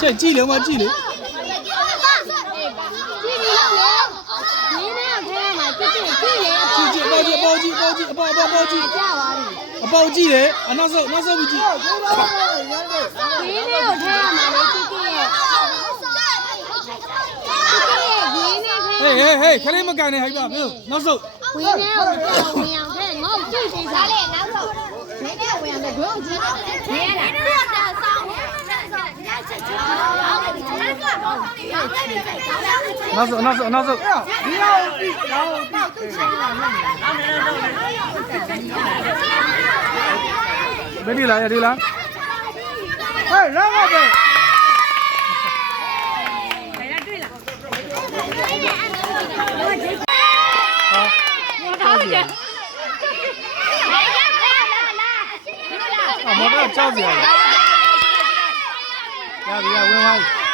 ချက်ကြည့်လေမကြည့်လေကြည့်ပေါ့ကြည့်ပေါ့ကြည့်ပေါ့ကြည့်အပေါ့ကြည့်အပေါ့ကြည့်လေနောက်ဆုံးပြီးကြည့်ဒီနေ့ကိုထဲရမှာလေကြည့်ကြည့်ရဲ့ဟေးခလေးမကန်နဲ့ဟိုက်ပါမျိုးနောက်ဆုံးဝင်းနေကိုဝင်အောင်ထဲငေါ့ကြည့်သေးစားလေနောက်ဆုံးမင်းနဲ့ဝင်အောင်လေဘုံကြည့်နေရတာဆောင်းနောက်ဆုံးဒီအောင်ပြီဘယ်ဒီလားဟဲ့လာပါပဲမော်တော်ကြောက်စရာရပြီဝင်သွားပြီ